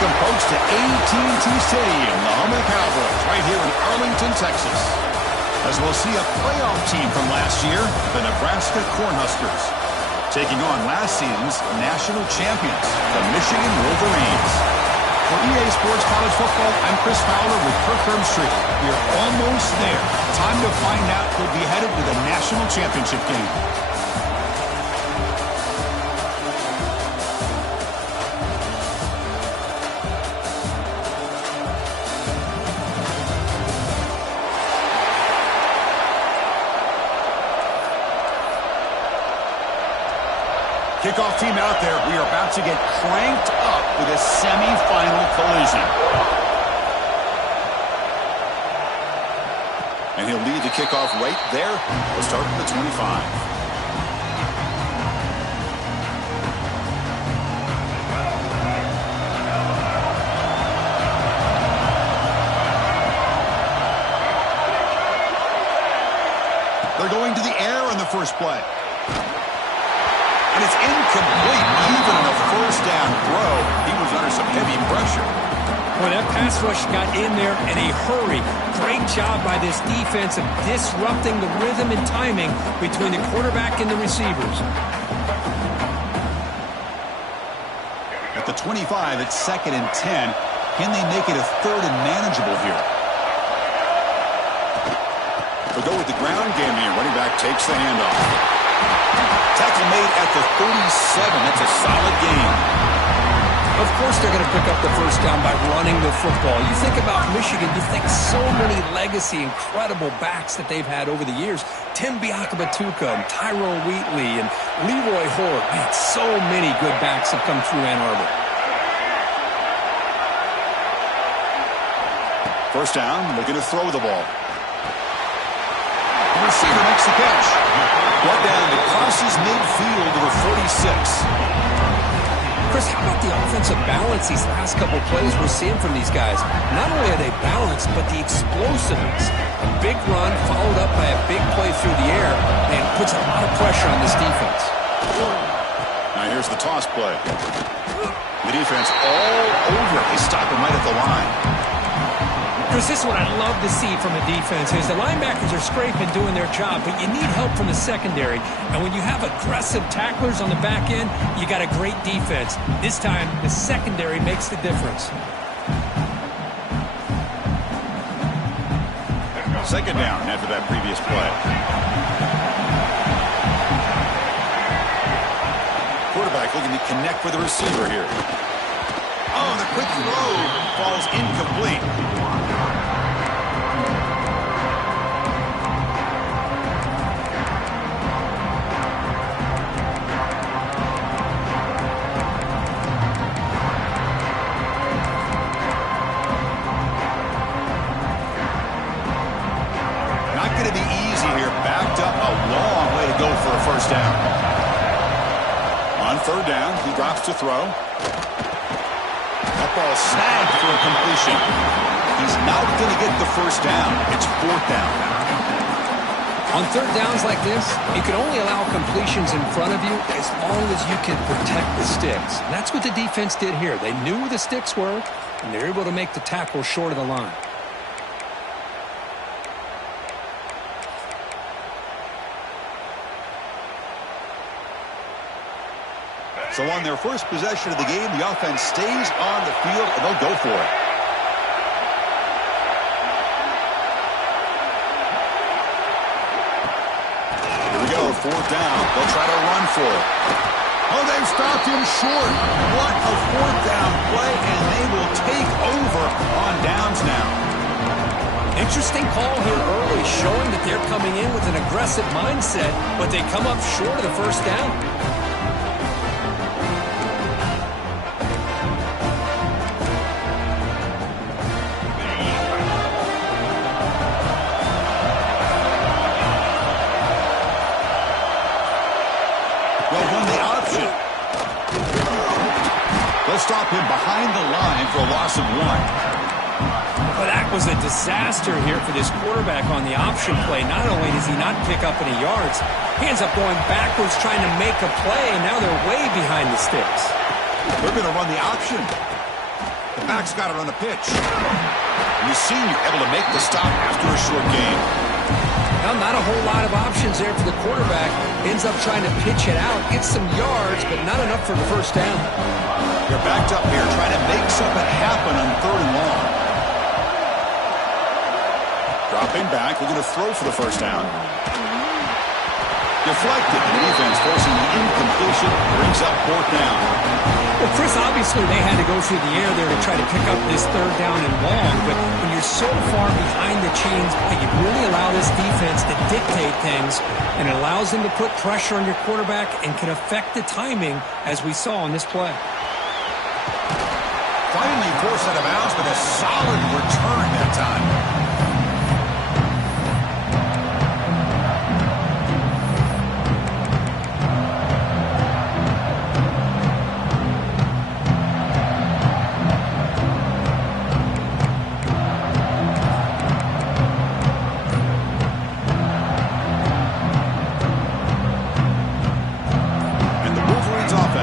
Welcome, folks, to AT&T Stadium, the home of the Cowboys, right here in Arlington, Texas. As we'll see a playoff team from last year, the Nebraska Cornhuskers, taking on last season's national champions, the Michigan Wolverines. For EA Sports College Football, I'm Chris Fowler with Kirk Herbstreit. We are almost there. Time to find out who'll be headed to the national championship game. Kickoff team out there. We are about to get cranked up with a semifinal collision. And he'll lead the kickoff right there. We'll start with the 25. They're going to the air on the first play. And it's incomplete. Even on a first down throw, he was under some heavy pressure. Boy, that pass rush got in there in a hurry. Great job by this defense of disrupting the rhythm and timing between the quarterback and the receivers. At the 25, it's 2nd and 10. Can they make it a 3rd and manageable here? They'll go with the ground game here. Running back takes the handoff. Tackle made at the 37. That's a solid gain. Of course they're going to pick up the first down by running the football. You think about Michigan, you think so many legacy, incredible backs that they've had over the years. Tim Biakabatuka and Tyrone Wheatley and Leroy Hoare. Man, so many good backs have come through Ann Arbor. First down, looking to throw the ball. The receiver makes the catch. Brought down to crosses midfield to the 46. Chris, how about the offensive balance these last couple plays we're seeing from these guys? Not only are they balanced, but the explosiveness. A big run followed up by a big play through the air, and puts a lot of pressure on this defense. Now here's the toss play. The defense all over it. They stop him right at the line. Chris, this is what I love to see from a defense is the linebackers are scraping, doing their job, but you need help from the secondary. And when you have aggressive tacklers on the back end, you got a great defense. This time, the secondary makes the difference. Second down after that previous play. Quarterback looking to connect with the receiver here. Oh, the quick throw falls incomplete. Not going to be easy here. Backed up a long way to go for a first down. On 3rd down, he drops to throw. That ball snagged for a completion. He's not going to get the first down. It's 4th down. On 3rd downs like this, you can only allow completions in front of you as long as you can protect the sticks. And that's what the defense did here. They knew where the sticks were, and they were able to make the tackle short of the line. So on their first possession of the game, the offense stays on the field, and they'll go for it. Here we go, 4th down. They'll try to run for it. Oh, they've stopped him short. What a 4th down play, and they will take over on downs now. Interesting call here early, showing that they're coming in with an aggressive mindset, but they come up short of the first down. Stop him behind the line for a loss of 1. But that was a disaster here for this quarterback on the option play. Not only does he not pick up any yards, he ends up going backwards trying to make a play, and now they're way behind the sticks. They're going to run the option. The back's got it on the pitch. And the senior able to make the stop after a short gain. Now, not a whole lot of options there for the quarterback. Ends up trying to pitch it out, get some yards, but not enough for the first down. They're backed up here trying to make something happen on 3rd and long. Dropping back, looking to throw for the first down. Deflected. The defense forcing the incompletion. Brings up 4th down. Well, Chris, obviously they had to go through the air there to try to pick up this 3rd down and long, but when you're so far behind the chains, you really allow this defense to dictate things, and it allows them to put pressure on your quarterback and can affect the timing, as we saw on this play. Finally forced out of bounds, but a solid return that time.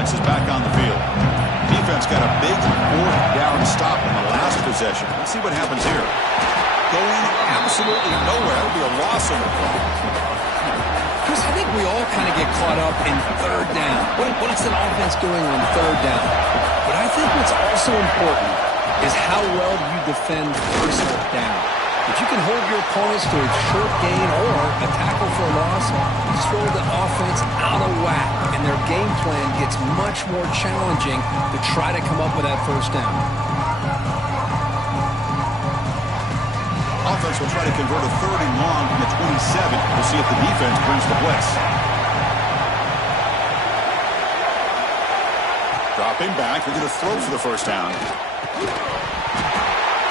Is back on the field. Defense got a big 4th down stop in the last possession. Let's see what happens here. Going absolutely nowhere. That'll be a loss on the play. Chris, I think we all kind of get caught up in 3rd down. What's an offense doing on 3rd down? But I think what's also important is how well you defend 1st down. If you can hold your opponents to a short gain or a tackle for a loss, you throw the offense out of whack, and their game plan gets much more challenging to try to come up with that 1st down. Offense will try to convert a 3rd and long from the 27. We'll see if the defense brings the blitz. Dropping back, they're going to throw for the first down.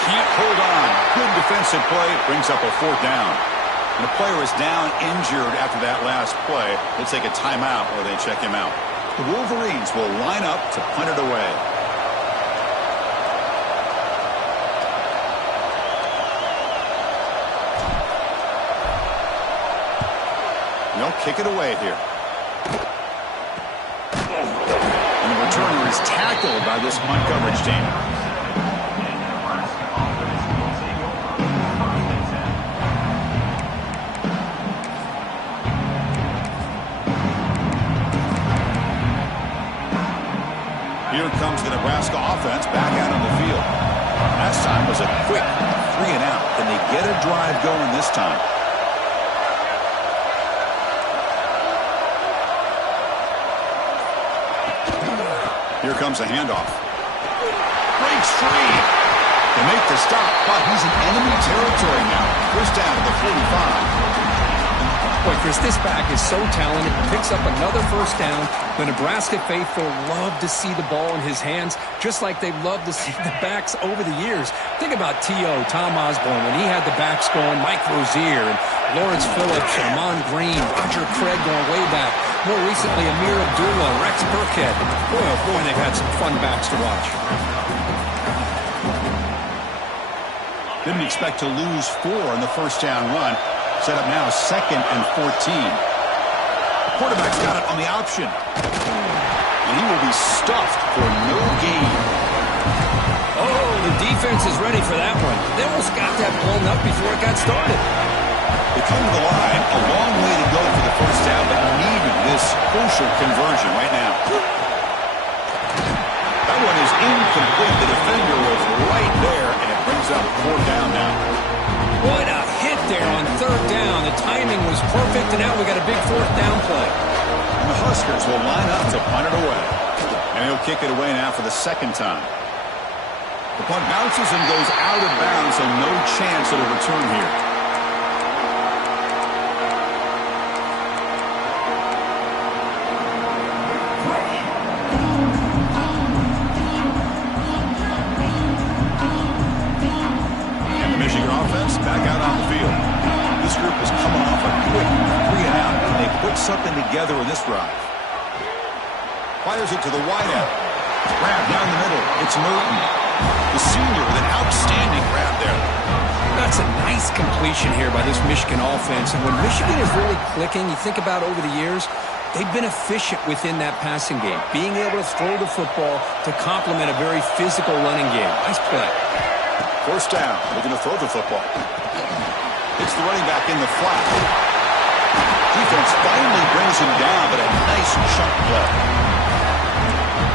Can't hold on. Good defensive play. Brings up a 4th down. And the player is down injured after that last play. They take a timeout or they check him out. The Wolverines will line up to punt it away. And they'll kick it away here. And the returner is tackled by this punt coverage team. Here comes the Nebraska offense back out on the field. Last time was a quick 3 and out. Can they get a drive going this time? Here comes a handoff. Breaks free. They make the stop, but he's in enemy territory now. First down to the 45. Boy, Chris, this back is so talented. Picks up another 1st down. The Nebraska faithful love to see the ball in his hands, just like they've loved to see the backs over the years. Think about T.O., Tom Osborne, when he had the backs going, Mike Rozier, and Lawrence Phillips, and Amon Green, Roger Craig going way back. More recently, Amir Abdullah, Rex Burkhead. Boy, oh boy, they've had some fun backs to watch. Didn't expect to lose 4 on the first down run. Set up now 2nd and 14. Quarterback's got it on the option. And he will be stuffed for no gain. Oh, the defense is ready for that one. They almost got that blown up before it got started. They come to the line, a long way to go for the first down, but needed this crucial conversion right now. That one is incomplete. The defender was right there, and it brings up 4th down now. What a hit there on 3rd down. The timing was perfect, and now we got a big 4th down play. And the Huskers will line up to punt it away. And he'll kick it away now for the 2nd time. The punt bounces and goes out of bounds, so no chance at a return here. Back out on the field. This group is coming off a quick 3 and out. Can they put something together in this drive? Fires it to the wideout. Grab down the middle. It's Merton. The senior with an outstanding grab there. That's a nice completion here by this Michigan offense. And when Michigan is really clicking, you think about over the years, They've been efficient within that passing game, being able to throw the football to complement a very physical running game. Nice play. First down, looking to throw the football. It's the running back in the flat. Defense finally brings him down, but a nice chunk play.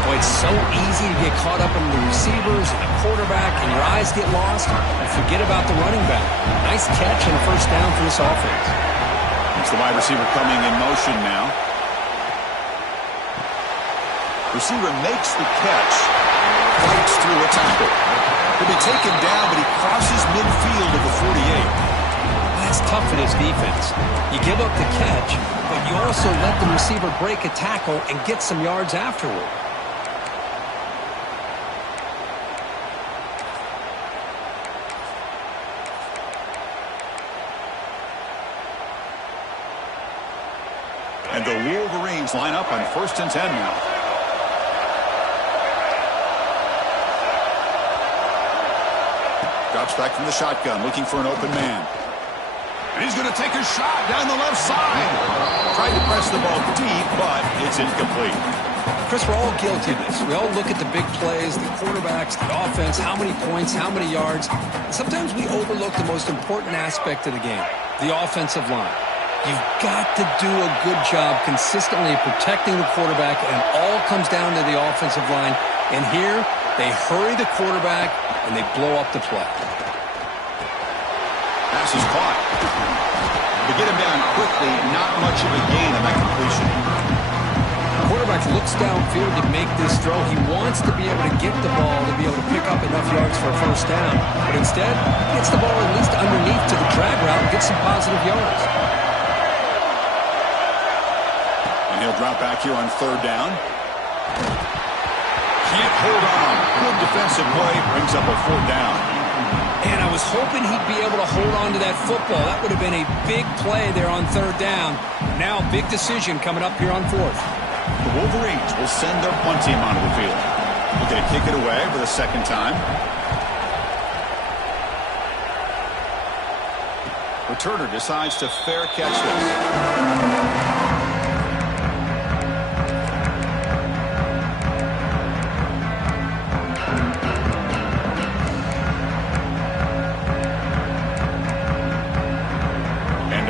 Boy, it's so easy to get caught up in the receivers and the quarterback, and your eyes get lost, and forget about the running back. Nice catch and a first down for this offense. It's the wide receiver coming in motion now. Receiver makes the catch, fights through a tackle. He'll be taken down, but he crosses midfield at the 48. That's tough for this defense. You give up the catch, but you also let the receiver break a tackle and get some yards afterward. And the Wolverines line up on 1st and 10 now. Drops back from the shotgun, looking for an open man. And he's going to take a shot down the left side. Tried to press the ball deep, but it's incomplete. Chris, we're all guilty of this. We all look at the big plays, the quarterbacks, the offense, how many points, how many yards. And sometimes we overlook the most important aspect of the game, the offensive line. You've got to do a good job consistently protecting the quarterback, and it all comes down to the offensive line. And here, they hurry the quarterback, and they blow up the play. Pass is caught. To get him down quickly, not much of a gain on that completion. The quarterback looks downfield to make this throw. He wants to be able to get the ball to be able to pick up enough yards for a first down. But instead, he gets the ball at least underneath to the drag route and gets some positive yards. And he'll drop back here on 3rd down. Can't hold on. Good defensive play. Brings up a 4th down. And I was hoping he'd be able to hold on to that football. That would have been a big play there on 3rd down. Now a big decision coming up here on 4th. The Wolverines will send their punt team onto the field. Looking to kick it away for the 2nd time. Returner decides to fair catch this.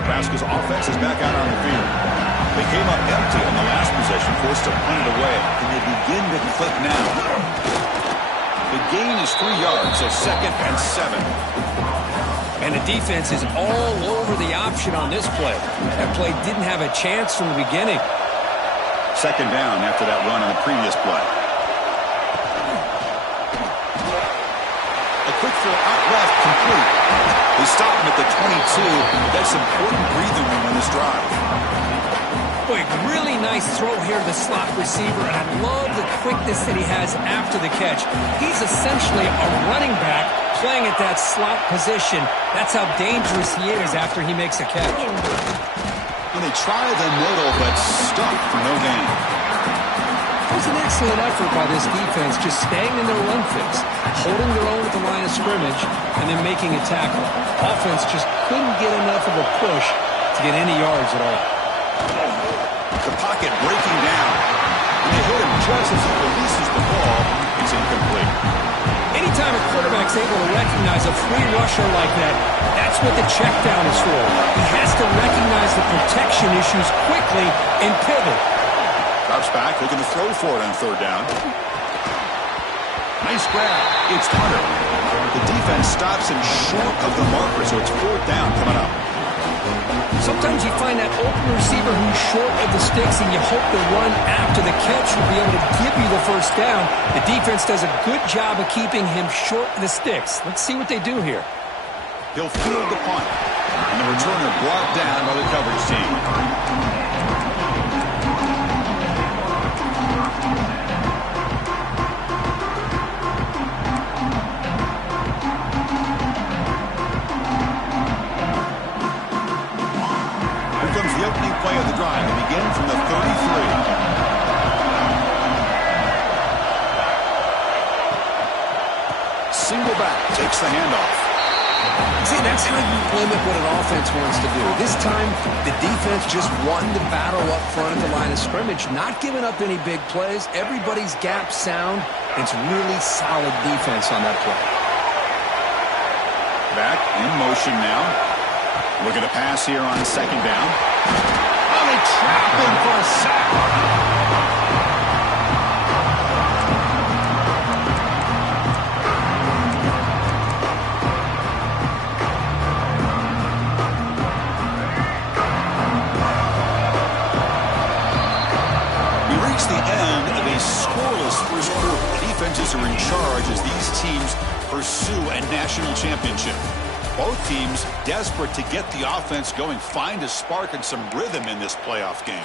Nebraska's offense is back out on the field. They came up empty on the last possession, forced to punt it away, and they begin to click now. The gain is 3 yards, so 2nd and 7. And the defense is all over the option on this play. That play didn't have a chance from the beginning. 2nd down after that run on the previous play. A quick throw out left, complete. They stop him at the 22. That's important breathing room on this drive. Boy, really nice throw here to the slot receiver, and I love the quickness that he has after the catch. He's essentially a running back playing at that slot position. That's how dangerous he is after he makes a catch. And they try the middle, but stuck for no gain. It was an excellent effort by this defense, just staying in their run fits, holding their own at the line of scrimmage, and then making a tackle. Offense just couldn't get enough of a push to get any yards at all. The pocket breaking down. And they hit him just as he releases the ball. It's incomplete. Anytime a quarterback's able to recognize a free rusher like that, that's what the check down is for. He has to recognize the protection issues quickly and pivot. Drops back, looking to throw for it on 3rd down. Nice grab. It's Hunter. The defense stops him short of the marker, so it's 4th down coming up. Sometimes you find that open receiver who's short of the sticks, and you hope the run after the catch will be able to give you the first down. The defense does a good job of keeping him short of the sticks. Let's see what they do here. He'll field the punt, and the returner brought down by the coverage team. The opening play of the drive will begin from the 33. Single back takes the handoff. See, that's how you limit what an offense wants to do. This time, the defense just won the battle up front at the line of scrimmage, not giving up any big plays. Everybody's gap sound. It's really solid defense on that play. Back in motion now. Looking to pass here on second down. Oh, they trap him for a sack. The end of a scoreless first quarter. The defenses are in charge as these teams pursue a national championship. Both teams desperate to get the offense going, find a spark and some rhythm in this playoff game.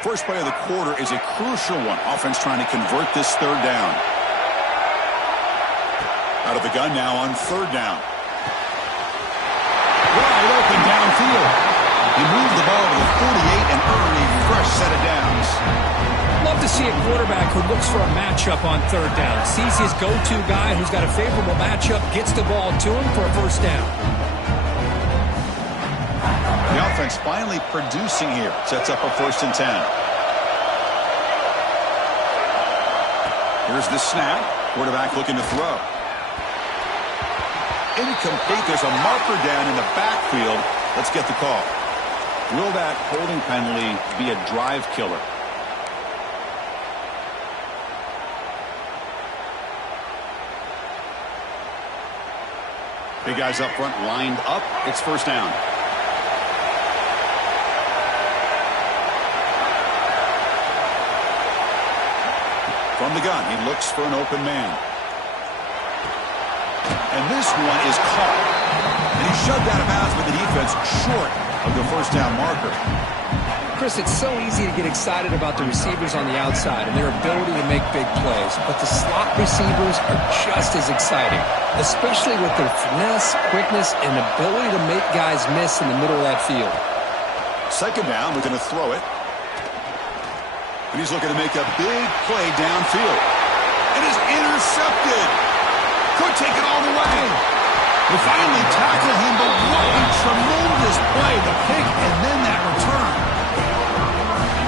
First play of the quarter is a crucial one. Offense trying to convert this third down. Out of the gun now on third down. Wide open downfield. He moved the ball to the 48 and earned a fresh set of downs. Love to see a quarterback who looks for a matchup on third down. Sees his go-to guy who's got a favorable matchup, gets the ball to him for a first down. The offense finally producing here. Sets up a 1st and 10. Here's the snap. Quarterback looking to throw. Incomplete. There's a marker down in the backfield. Let's get the call. Will that holding penalty be a drive killer? Big guys up front lined up. It's first down. From the gun, he looks for an open man. And this one is caught. And he shoved out of bounds with the defense short of the first down marker. Chris, it's so easy to get excited about the receivers on the outside and their ability to make big plays. But the slot receivers are just as exciting, especially with their finesse, quickness, and ability to make guys miss in the middle of that field. Second down, we're going to throw it. And he's looking to make a big play downfield. It is intercepted. Could take it all the way. They finally tackle him, but what a tremendous play. The pick and then that return.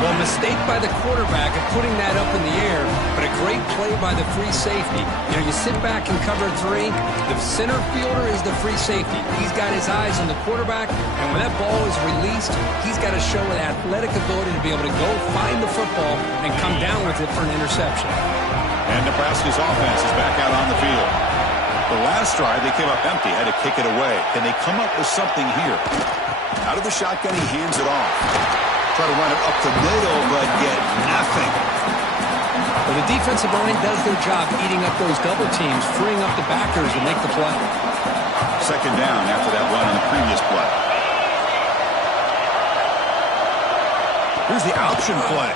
Well, mistake by the quarterback of putting that up in the air, but a great play by the free safety. You know, you sit back and cover 3. The center fielder is the free safety. He's got his eyes on the quarterback, and when that ball is released, he's got to show an athletic ability to be able to go find the football and come down with it for an interception. And Nebraska's offense is back out on the field. The last drive, they came up empty, had to kick it away. Can they come up with something here? Out of the shotgun, he hands it off. Try to run it up the middle, but get nothing. Well, the defensive line does their job eating up those double teams, freeing up the backers to make the play. Second down after that run on the previous play. Here's the option play.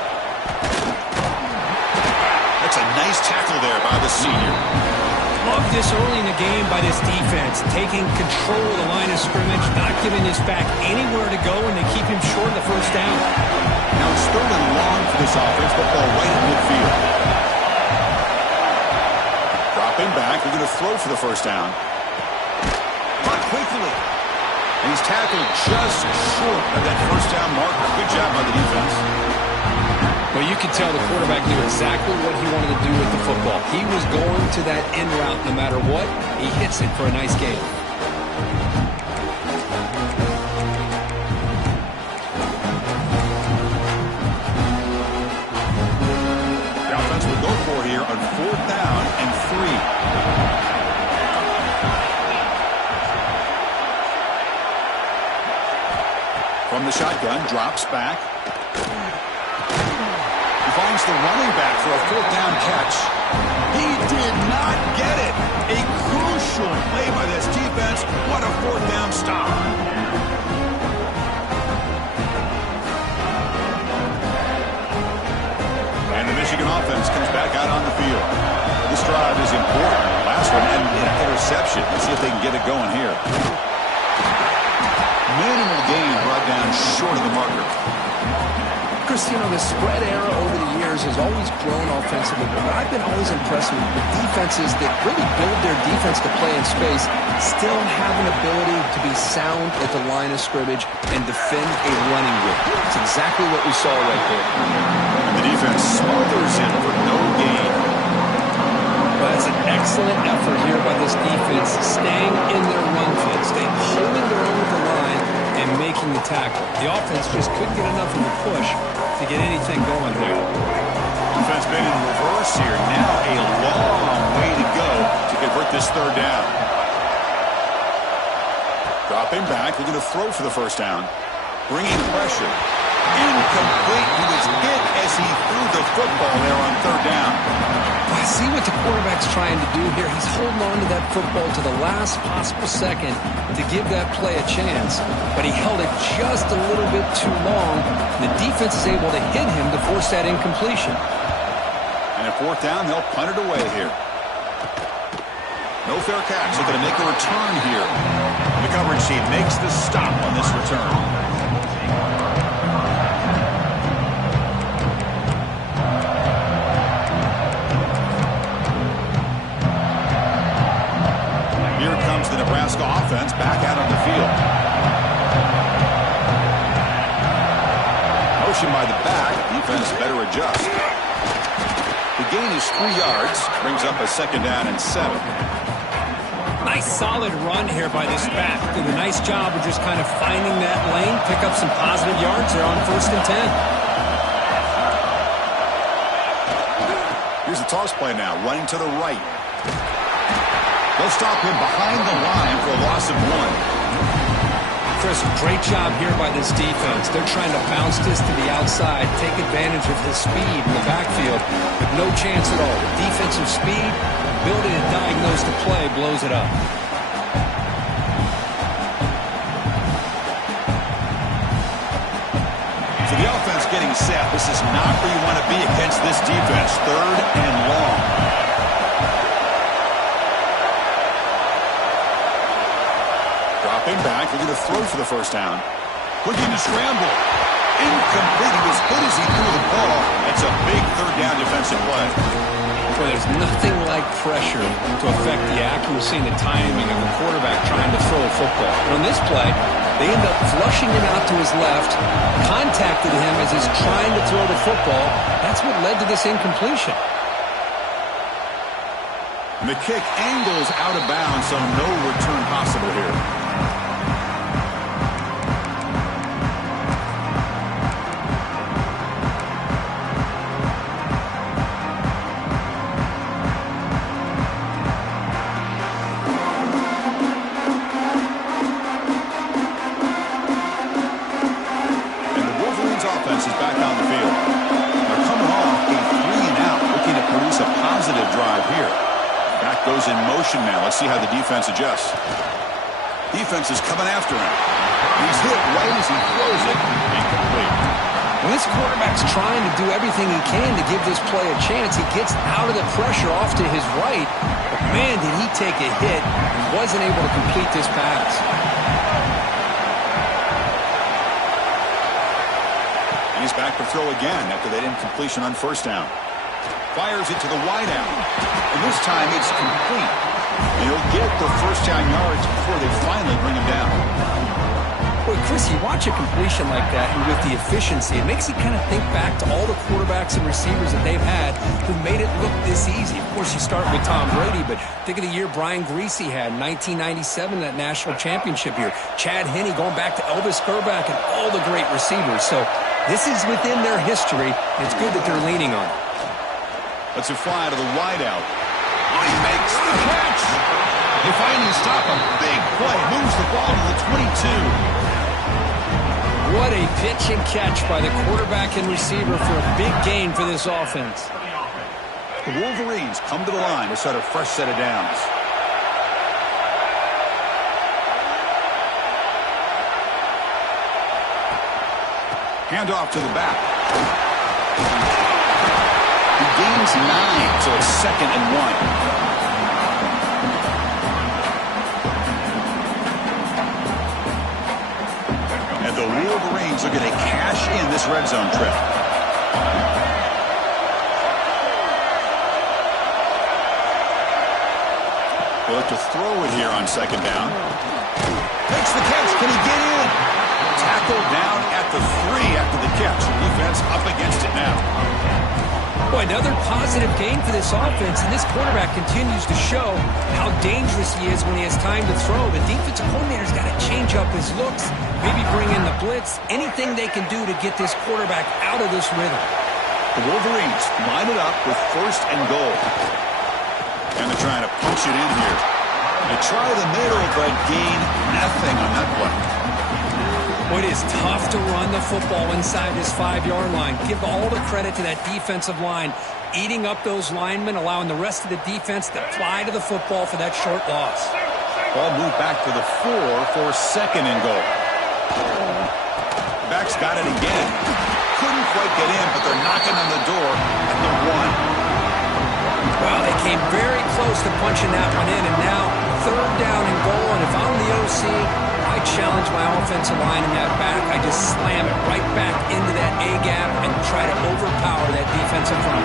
That's a nice tackle there by the senior. Love this early in the game by this defense, taking control of the line of scrimmage, not giving his back anywhere to go, and they keep him short of the first down. Now it's third and long for this offense, but ball right at midfield. Dropping back, they're going to throw for the first down. But quickly. And he's tackled just short of that first down marker. Good job by the defense. Well, you could tell the quarterback knew exactly what he wanted to do with the football. He was going to that end route no matter what. He hits it for a nice gain. The offense will go for here on 4th down and 3. From the shotgun, drops back. Finds the running back for a 4th down catch. He did not get it. A crucial play by this defense. What a 4th down stop. And the Michigan offense comes back out on the field. This drive is important. Last one ended in an interception. Let's see if they can get it going here. Minimal gain short of the marker. Chris, you know, the spread era over the years has always grown offensively, but I've been always impressed with defenses that really build their defense to play in space, still have an ability to be sound at the line of scrimmage and defend a running game. It's exactly what we saw right there. And the defense smothers him for no gain. Well, that's an excellent effort here by this defense, staying in their run fit, staying holding their own with the line and making the tackle. The offense just couldn't get enough of a push to get anything going there. Defense been in reverse here. Now a long way to go to convert this third down. Dropping back, looking to throw for the first down. Bringing pressure. Incomplete. He was hit as he threw the football there on third down. I see what the quarterback's trying to do here. He's holding on to that football to the last possible second to give that play a chance, but he held it just a little bit too long. The defense is able to hit him to force that incompletion. And at fourth down, they'll punt it away here. No fair catch. Looking to make a return here. The coverage team makes the stop on this return. Here comes the Nebraska offense back out on the field. Motion by the back. Defense better adjust. The gain is 3 yards. Brings up a second down and 7. Nice solid run here by this back. Did a nice job of just kind of finding that lane, pick up some positive yards there on 1st and 10. Here's the toss play now, running to the right. They'll stop him behind the line for a loss of 1. Chris, great job here by this defense. They're trying to bounce this to the outside, take advantage of his speed in the backfield, but no chance at all. The defensive speed, ability to diagnose the play, blows it up. So the offense getting set. This is not where you want to be against this defense. 3rd and long. Dropping back, looking to throw for the first down. Looking to scramble. Incomplete. He was hit as he threw the ball. That's a big 3rd down defensive play. Boy, there's nothing like pressure to affect the accuracy and the timing of the quarterback trying to throw a football. And on this play, they end up flushing him out to his left, contacted him as he's trying to throw the football. That's what led to this incompletion. And the kick angles out of bounds, so no return possible here. In motion now. Let's see how the defense adjusts. Defense is coming after him. He's hit right as he throws it. Incomplete. When this quarterback's trying to do everything he can to give this play a chance, he gets out of the pressure off to his right. But man, did he take a hit and wasn't able to complete this pass. And he's back to throw again after that incompletion on 1st down. Fires it to the wideout. And this time it's complete. And he'll get the 1st down yards before they finally bring him down. Boy, Chris, you watch a completion like that and with the efficiency, it makes you kind of think back to all the quarterbacks and receivers that they've had who made it look this easy. Of course, you start with Tom Brady, but think of the year Brian Greasy had in 1997, that national championship year. Chad Henne going back to Elvis Grbac and all the great receivers. So this is within their history. It's good that they're leaning on it. Let's it fly to the wideout. Oh, he makes the catch. They finally stop him. Big play. Moves the ball to the 22. What a pitch and catch by the quarterback and receiver for a big gain for this offense. The Wolverines come to the line to start a fresh set of downs. Handoff to the back. He gains 9, so it's 2nd and 1. And the Wolverines Eagles are going to cash in this red zone trip. They look to throw it here on second down. Makes the catch. Can he get in? Tackled down at the 3 after the catch. Defense up against it now. Boy, another positive gain for this offense, and this quarterback continues to show how dangerous he is when he has time to throw. The defensive coordinator's got to change up his looks, maybe bring in the blitz, anything they can do to get this quarterback out of this rhythm. The Wolverines line it up with 1st and goal. And they're trying to punch it in here. They try the middle, but gain nothing on that play. Well, it is tough to run the football inside this 5-yard line. Give all the credit to that defensive line, eating up those linemen, allowing the rest of the defense to fly to the football for that short loss. Ball moved back to the 4 for 2nd and goal. Back's got it again. Couldn't quite get in, but they're knocking on the door at the 1. Well, they came very close to punching that one in, and now 3rd down and goal. And if I'm the OC, I challenge my offensive line in that back. I just slam it right back into that A-gap and try to overpower that defensive front.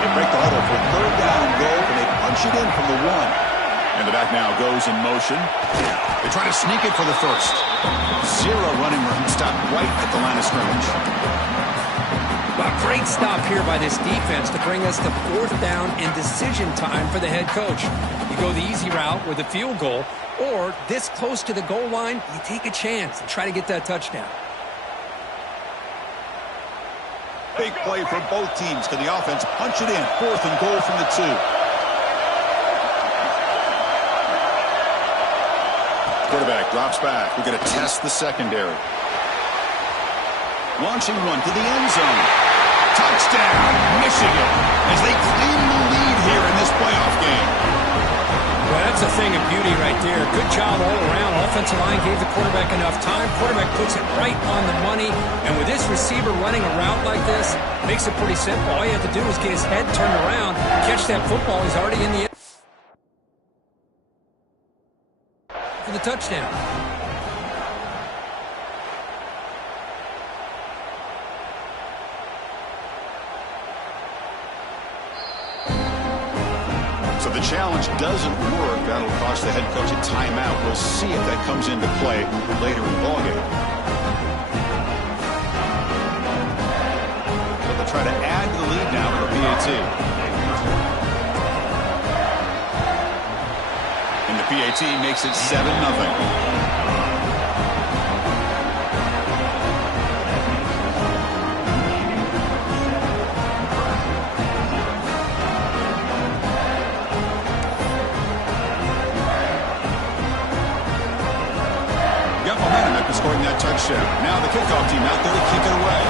They break the huddle for 3rd down and goal, and they punch it in from the 1. And the back now goes in motion. They try to sneak it for the 1st. 0 running room, stopped right at the line of scrimmage. A great stop here by this defense to bring us to 4th down and decision time for the head coach. You go the easy route with a field goal, or this close to the goal line, you take a chance and try to get that touchdown. Big play for both teams. Can the offense punch it in? 4th and goal from the 2. Quarterback drops back. We're going to test the secondary. Launching one to the end zone. Touchdown, Michigan, as they claim the lead here in this playoff game. Well, that's a thing of beauty right there. Good job all around. Offensive line gave the quarterback enough time. Quarterback puts it right on the money. And with this receiver running a route like this, makes it pretty simple. All you have to do is get his head turned around, catch that football. He's already in the end for the touchdown. So the challenge doesn't work. That'll cost the head coach a timeout. We'll see if that comes into play later in the ballgame. So they'll try to add to the lead now in the PAT. And the PAT makes it 7-0. Momentum after scoring that touchdown. Now the kickoff team out there to kick it away.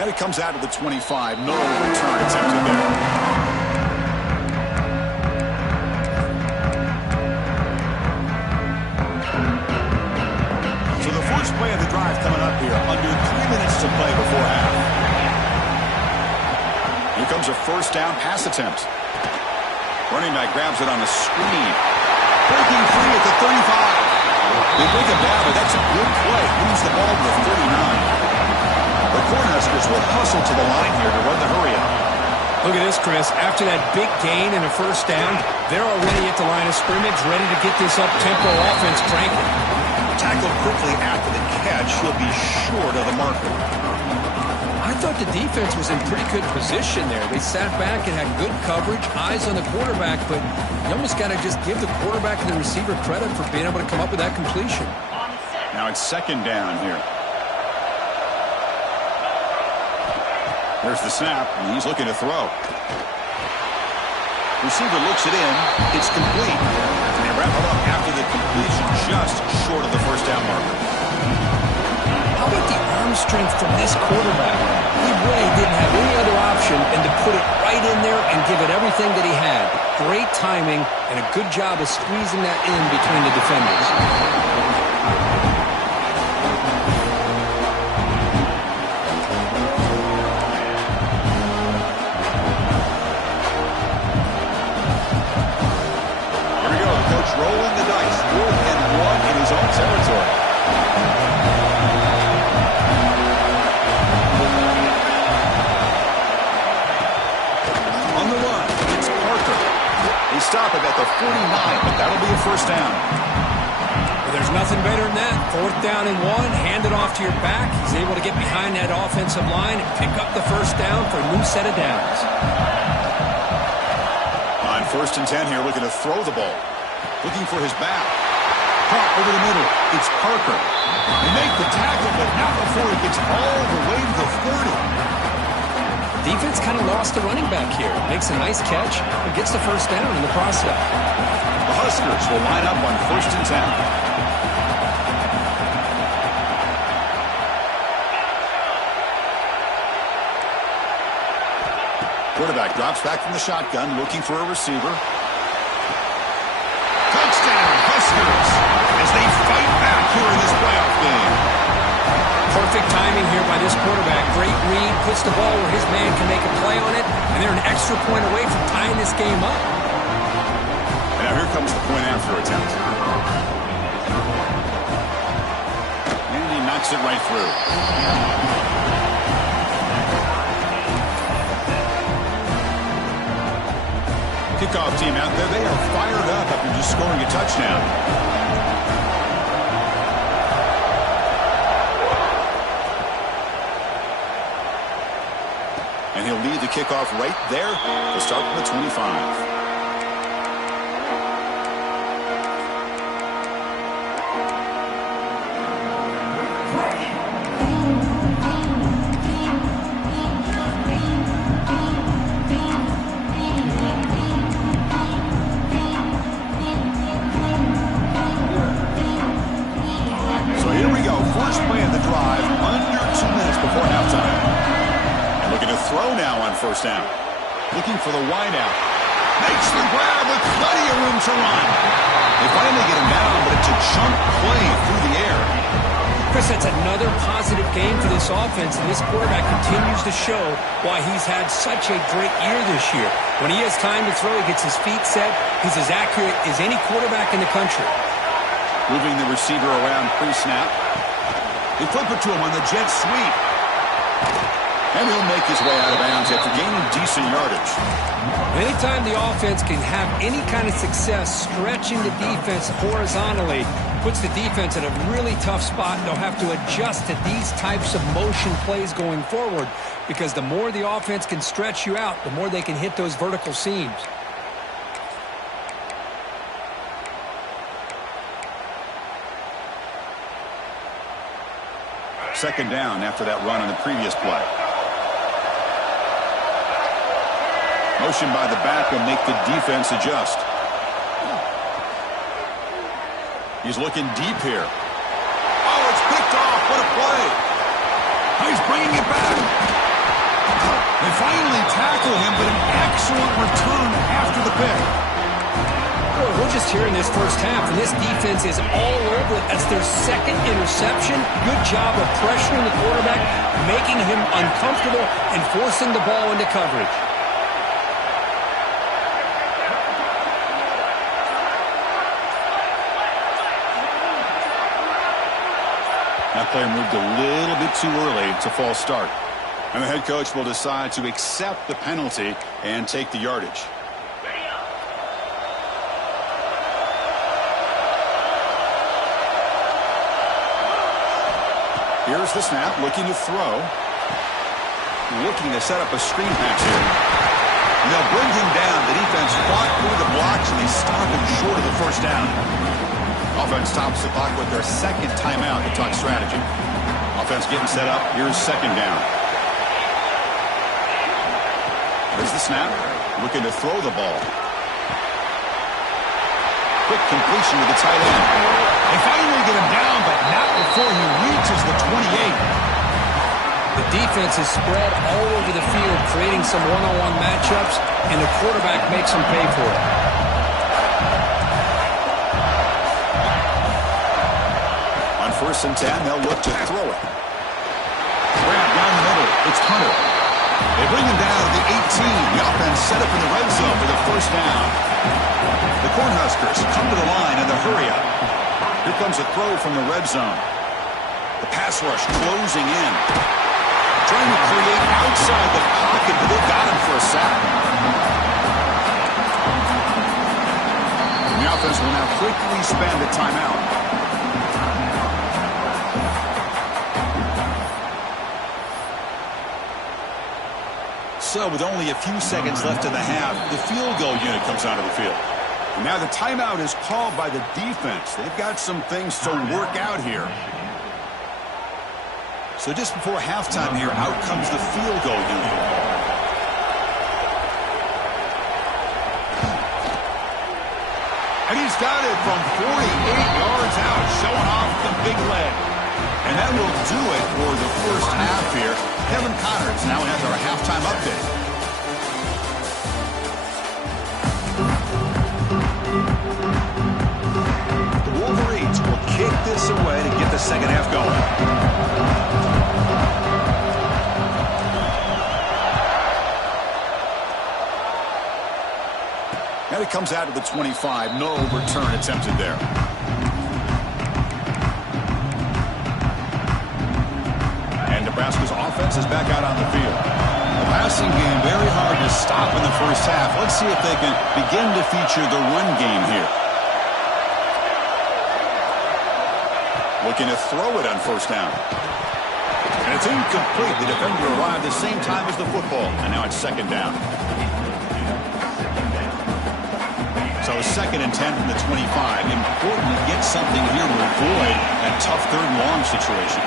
And it comes out of the 25. No return attempted there. So the first play of the drive coming up here. Under 3 minutes to play before half. Here comes a 1st down pass attempt. Running back grabs it on a screen. Breaking free at the 35. They break him down, but that's a good play. Moves the ball to the 39. The Cornhuskers will hustle to the line here to run the hurry up. Look at this, Chris. After that big gain and a 1st down, they're already at the line of scrimmage, ready to get this up-tempo offense cranking. Tackled quickly after the catch. He'll be short of the marker. I thought the defense was in pretty good position there. They sat back and had good coverage, eyes on the quarterback, but you almost got to just give the quarterback and the receiver credit for being able to come up with that completion. Now it's 2nd down here. There's the snap, and he's looking to throw. Receiver looks it in. It's complete. And they wrap it up after the completion, just short of the 1st down marker. How about the arm strength from this quarterback? He really didn't have any other option than to put it right in there and give it everything that he had. Great timing and a good job of squeezing that in between the defenders. stop it at the 49, but that'll be a first down. Well, there's nothing better than that. 4th down and 1, hand it off to your back. He's able to get behind that offensive line and pick up the first down for a new set of downs. On 1st and 10 here, looking to throw the ball. Looking for his back. Caught over the middle. It's Parker. They make the tackle, but not before it gets all the way to the 30. Defense kind of lost the running back here. Makes a nice catch, but gets the first down in the process. The Huskers will line up on 1st and 10. Quarterback drops back from the shotgun, looking for a receiver. Touchdown, Huskers, as they fight back here in this playoff game. Perfect timing here by this quarterback. Great read, puts the ball where his man can make a play on it, and they're an extra point away from tying this game up. And now here comes the point after attempt. And he knocks it right through. Kickoff team out there, they are fired up after just scoring a touchdown. And he'll lead the kickoff right there to start from the 25. So here we go, first play of the drive, under 2 minutes before halftime. Looking to throw now on 1st down. Looking for the wideout. Makes the grab with plenty of room to run. They finally get him down, but it's a chunk play through the air. Chris, that's another positive game for this offense, and this quarterback continues to show why he's had such a great year this year. When he has time to throw, he gets his feet set. He's as accurate as any quarterback in the country. Moving the receiver around pre-snap. They flip it to him on the jet sweep. And he'll make his way out of bounds after gaining decent yardage. Anytime the offense can have any kind of success stretching the defense horizontally, puts the defense in a really tough spot. They'll have to adjust to these types of motion plays going forward, because the more the offense can stretch you out, the more they can hit those vertical seams. Second down after that run on the previous play. Motion by the back will make the defense adjust. He's looking deep here. Oh, it's picked off. What a play. Oh, he's bringing it back. They finally tackle him, but an excellent return after the pick. Well, we're just here in this first half, and this defense is all over it. That's their second interception. Good job of pressuring the quarterback, making him uncomfortable, and forcing the ball into coverage. That player moved a little bit too early. It's a false start. And the head coach will decide to accept the penalty and take the yardage. Here's the snap, looking to throw. Looking to set up a screen pass here. And they'll bring him down. The defense fought through the blocks, and they stop him short of the first down. Offense stops the clock with their second timeout to talk strategy. Offense getting set up. Here's second down. There's the snap. Looking to throw the ball. Quick completion to the tight end. They finally get him down, but not before he reaches the 28. The defense is spread all over the field, creating some one-on-one matchups, and the quarterback makes them pay for it. On 1st and 10, they'll look to throw it. Grab down the middle. It's Hunter. They bring him down to the 18. The offense set up in the red zone for the first down. The Cornhuskers come to the line in the hurry-up. Here comes a throw from the red zone. The pass rush closing in. Trying to create outside the pocket, but they got him for a sack. quickly spend a timeout. So with only a few seconds left in the half, the field goal unit comes onto the field. And now the timeout is called by the defense. They've got some things to work out here. So just before halftime here, out comes the field goal unit. And he's got it from 48 yards out, showing off the big leg. And that will do it for the first half here. Kevin Connors now has our halftime update. The Wolverines will kick this away to get the second half going. And it comes out to the 25. No return attempted there. And Nebraska's offense is back out on the field. The passing game very hard to stop in the first half. Let's see if they can begin to feature the run game here. Looking to throw it on first down. And it's incomplete. The defender arrived the same time as the football. And now it's second down. So 2nd and 10 from the 25. Important to get something here to avoid that tough 3rd and long situation.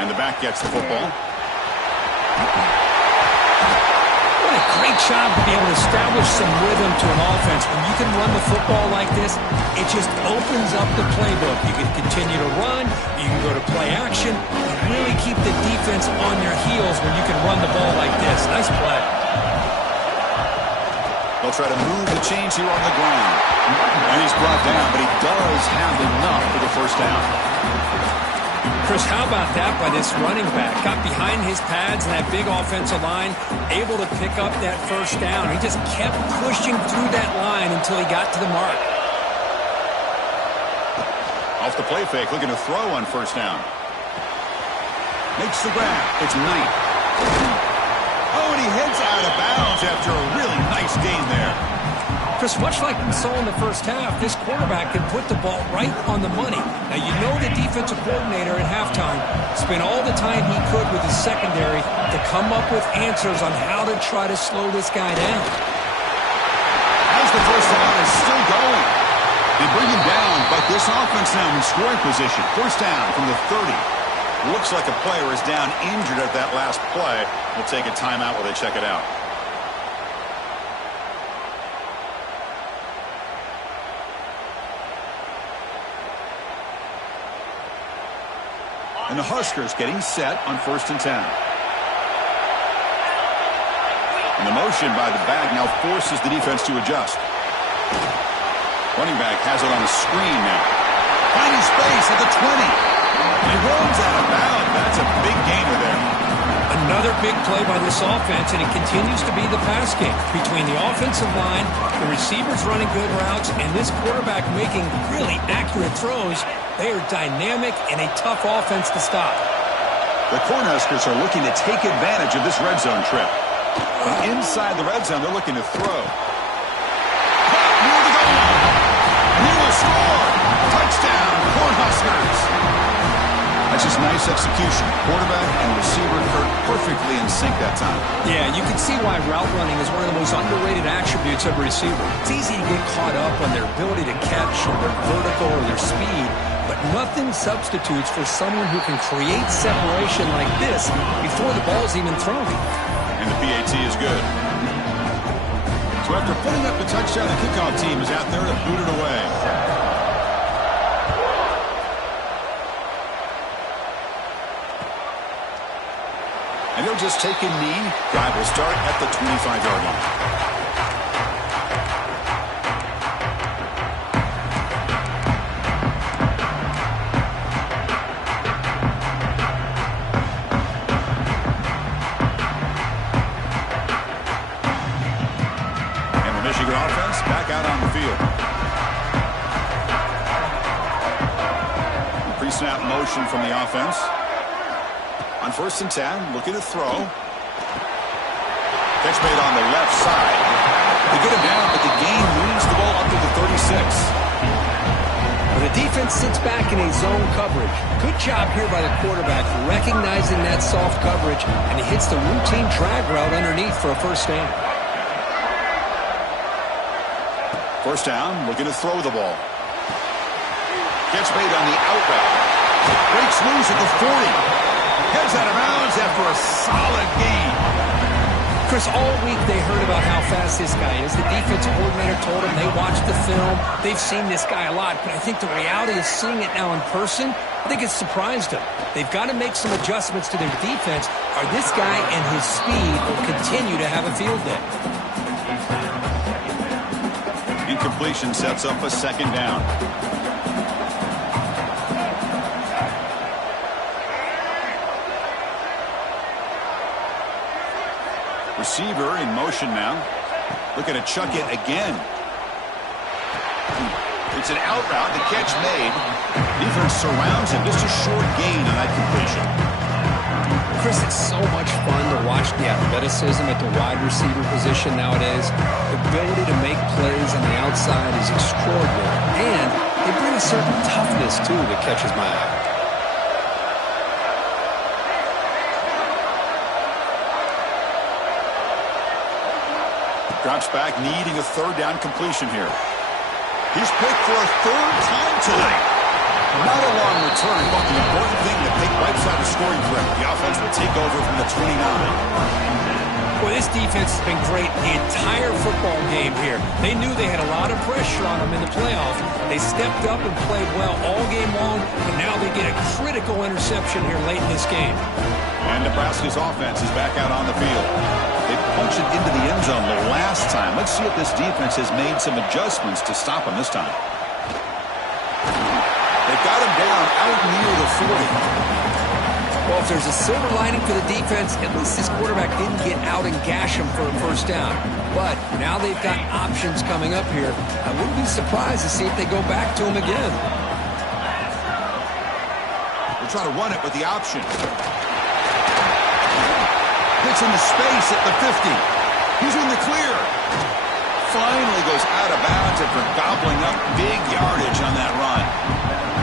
And the back gets the football. What a great job to be able to establish some rhythm to an offense. When you can run the football like this, it just opens up the playbook. You can continue to run. You can go to play action. You really keep the defense on your heels when you can run the ball like this. Nice play. They'll try to move the chains here on the ground. And he's brought down, but he does have enough for the first down. Chris, how about that by this running back? Got behind his pads and that big offensive line, able to pick up that first down. He just kept pushing through that line until he got to the mark. Off the play fake, looking to throw on first down. Makes the grab. It's Knight. Oh, and he heads out of bounds after a really nice gain there. Chris, much like we saw in the first half, this quarterback can put the ball right on the money. Now, you know the defensive coordinator at halftime spent all the time he could with his secondary to come up with answers on how to try to slow this guy down. As the first down is still going. They bring him down, but this offense now in scoring position. First down from the 30. Looks like a player is down injured at that last play. We'll take a timeout while they check it out. And the Huskers getting set on 1st and 10. And the motion by the back now forces the defense to adjust. Running back has it on the screen now. Finding space at the 20. And he runs out of bounds. That's a big gainer there. Another big play by this offense, and it continues to be the pass game. Between the offensive line, the receivers running good routes, and this quarterback making really accurate throws, they are dynamic and a tough offense to stop. The Cornhuskers are looking to take advantage of this red zone trip. From inside the red zone, they're looking to throw. Caught near the goal line. And he will score. Touchdown, Cornhuskers. That's just nice execution. Quarterback and receiver perfectly in sync that time. Yeah, you can see why route running is one of the most underrated attributes of a receiver. It's easy to get caught up on their ability to catch or their vertical or their speed, but nothing substitutes for someone who can create separation like this before the ball's even thrown. And the PAT is good. So after putting up the touchdown, the kickoff team is out there to boot it away. And he'll just take a knee. Drive will start at the 25-yard line. And the Michigan offense back out on the field. Pre-snap motion from the offense. On 1st and 10, looking to throw. Catch made on the left side. They get him down, but the gain moves the ball up to the 36. And the defense sits back in a zone coverage. Good job here by the quarterback recognizing that soft coverage, and he hits the routine drag route underneath for a first down. First down, looking to throw the ball. Catch made on the out route. Breaks loose at the 40. Heads out of bounds after a solid gain. Chris, all week they heard about how fast this guy is. The defensive coordinator told them they watched the film. They've seen this guy a lot, but I think the reality is seeing it now in person, I think it's surprised them. They've got to make some adjustments to their defense, or this guy and his speed will continue to have a field day. Incompletion sets up a second down. Receiver in motion now. Looking to chuck it again. It's an out route. The catch made. Defense surrounds him. Just a short gain on that completion. Chris, it's so much fun to watch the athleticism at the wide receiver position nowadays. The ability to make plays on the outside is extraordinary. And they bring a certain toughness, too, that catches my eye. Drops back, needing a third down completion here. He's picked for a third time tonight. Not a long return, but the important thing to pick wipes out a scoring threat. The offense will take over from the 29. Boy, this defense has been great the entire football game here. They knew they had a lot of pressure on them in the playoffs. They stepped up and played well all game long, and now they get a critical interception here late in this game. And Nebraska's offense is back out on the field. They punched it into the end zone the last time. Let's see if this defense has made some adjustments to stop him this time. They've got him down out near the 40. Well, if there's a silver lining for the defense, at least this quarterback didn't get out and gash him for a first down. But now they've got options coming up here. I wouldn't be surprised to see if they go back to him again. They'll try to run it with the option. Hits into space at the 50. He's in the clear. Finally goes out of bounds after gobbling up big yardage on that run.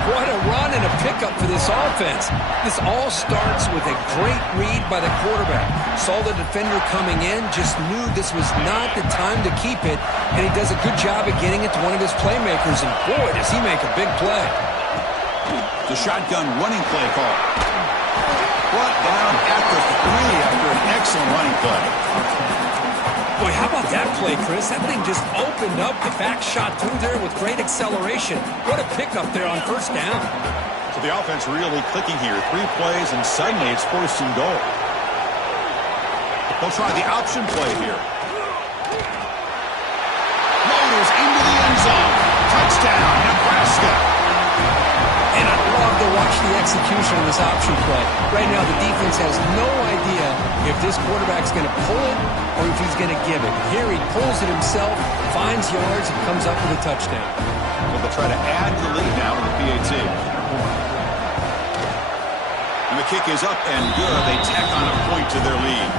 What a run and a pickup for this offense. This all starts with a great read by the quarterback. Saw the defender coming in, just knew this was not the time to keep it, and he does a good job of getting it to one of his playmakers, and boy, does he make a big play. The shotgun running play call. Brought down at the 3 after an excellent running play. Boy, how about that play, Chris? That thing just opened up. The back shot through there with great acceleration. What a pickup there on first down. So the offense really clicking here. 3 plays, and suddenly it's 1st and goal. They'll try the option play here. Motors into the end zone. Touchdown, Nebraska. And I love to watch the execution of this option play. Right now, the defense has no idea if this quarterback's going to pull it or if he's going to give it. Here he pulls it himself, finds yards, and comes up with a touchdown. So they'll try to add the lead now with the PAT. And the kick is up and good. They tack on a point to their lead.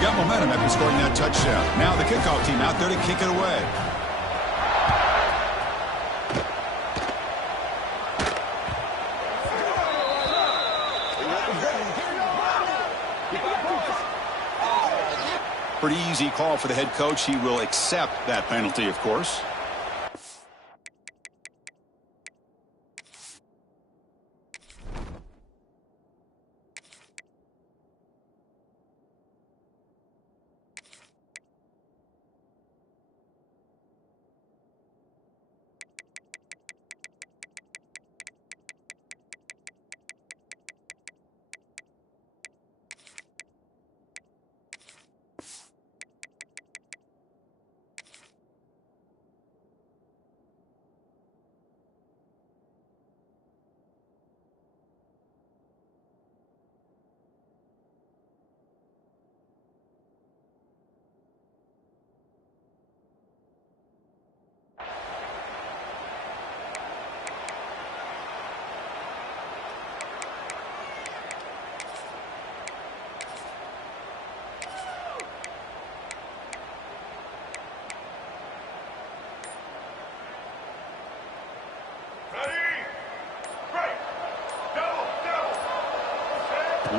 Got momentum after scoring that touchdown. Now the kickoff team out there to kick it away. Pretty easy call for the head coach. He will accept that penalty, of course.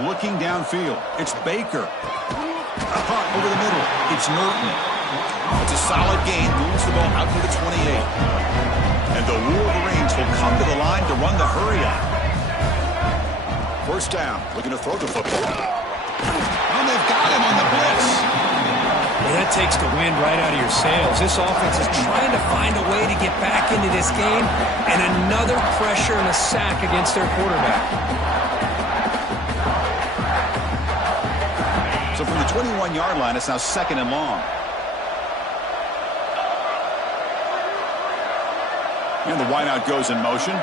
Looking downfield, it's Baker. A punt over the middle, it's Norton. It's a solid gain, moves the ball out to the 28. And the Wolverines will come to the line to run the hurry up. First down, looking to throw the football. And they've got him on the blitz. Well, that takes the wind right out of your sails. This offense is trying to find a way to get back into this game, and another pressure and a sack against their quarterback. So from the 21-yard line, it's now 2nd and long. And the wideout goes in motion.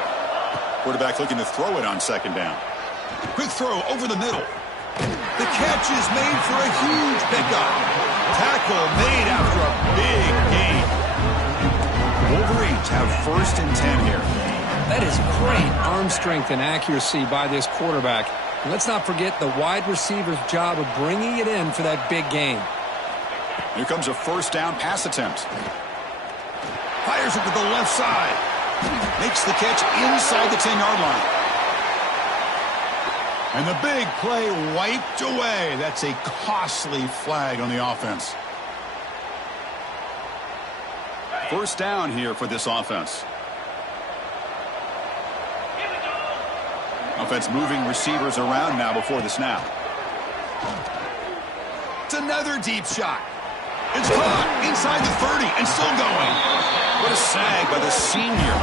Quarterback looking to throw it on 2nd down. Quick throw over the middle. The catch is made for a huge pickup. Tackle made after a big gain. Wolverines have 1st and 10 here. That is great arm strength and accuracy by this quarterback. And let's not forget the wide receiver's job of bringing it in for that big gain. Here comes a 1st down pass attempt. Fires it to the left side. Makes the catch inside the 10-yard line. And the big play wiped away. That's a costly flag on the offense. 1st down here for this offense. Offense moving receivers around now before the snap. It's another deep shot. It's caught inside the 30 and still going. What a sag by the senior.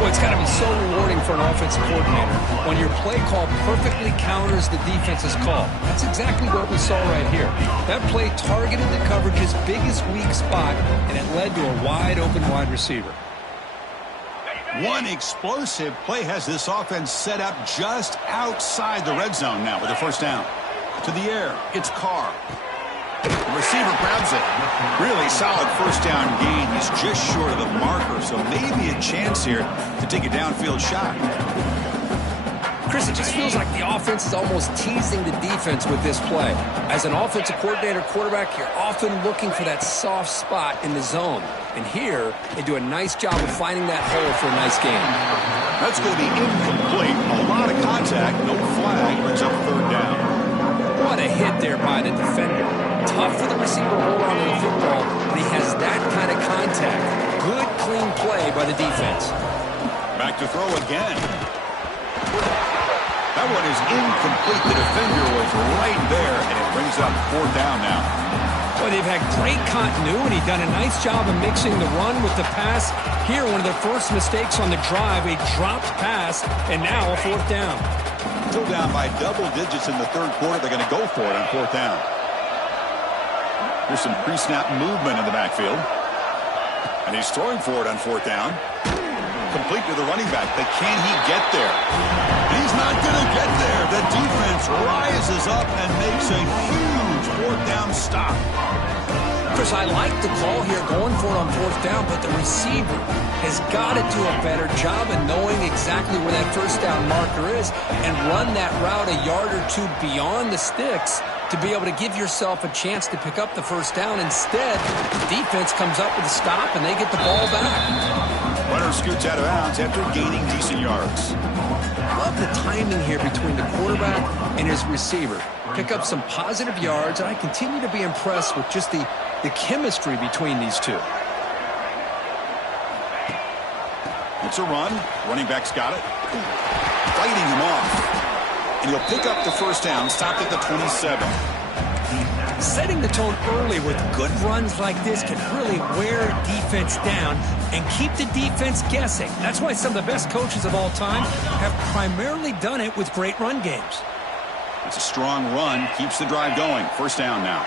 Well, it's got to be so rewarding for an offensive coordinator when your play call perfectly counters the defense's call. That's exactly what we saw right here. That play targeted the coverage's biggest weak spot, and it led to a wide-open wide receiver. One explosive play has this offense set up just outside the red zone now with a 1st down. To the air, it's Carr. The receiver grabs it. Really solid 1st down gain. He's just short of the marker, so maybe a chance here to take a downfield shot. Chris, it just feels like the offense is almost teasing the defense with this play. As an offensive coordinator, quarterback, you're often looking for that soft spot in the zone. And here, they do a nice job of finding that hole for a nice gain. That's going to be incomplete. A lot of contact, no flag, brings up 3rd down. What a hit there by the defender. Tough for the receiver to hold on to the football, but he has that kind of contact. Good, clean play by the defense. Back to throw again. That one is incomplete. The defender was right there, and it brings up 4th down now. Well, they've had great continuity, done a nice job of mixing the run with the pass. Here, one of their first mistakes on the drive, a dropped pass, and now a 4th down. Still down by double digits in the 3rd quarter. They're going to go for it on 4th down. There's some pre-snap movement in the backfield. And he's throwing for it on 4th down. Complete to the running back, but can he get there? He's not going to get there. The defense rises up and makes a huge 4th down stop. Chris, I like the call here going for it on 4th down, but the receiver has got to do a better job of knowing exactly where that 1st down marker is and run that route a yard or 2 beyond the sticks to be able to give yourself a chance to pick up the 1st down. Instead, the defense comes up with a stop and they get the ball back. Runner scoots out of bounds after gaining decent yards. Love the timing here between the quarterback and his receiver. Pick up some positive yards, and I continue to be impressed with just the chemistry between these two. It's a run. Running back's got it. Fighting him off. And he'll pick up the 1st down, stopped at the 27. Setting the tone early with good runs like this can really wear defense down and keep the defense guessing. That's why some of the best coaches of all time have primarily done it with great run games. It's a strong run, keeps the drive going. 1st down now.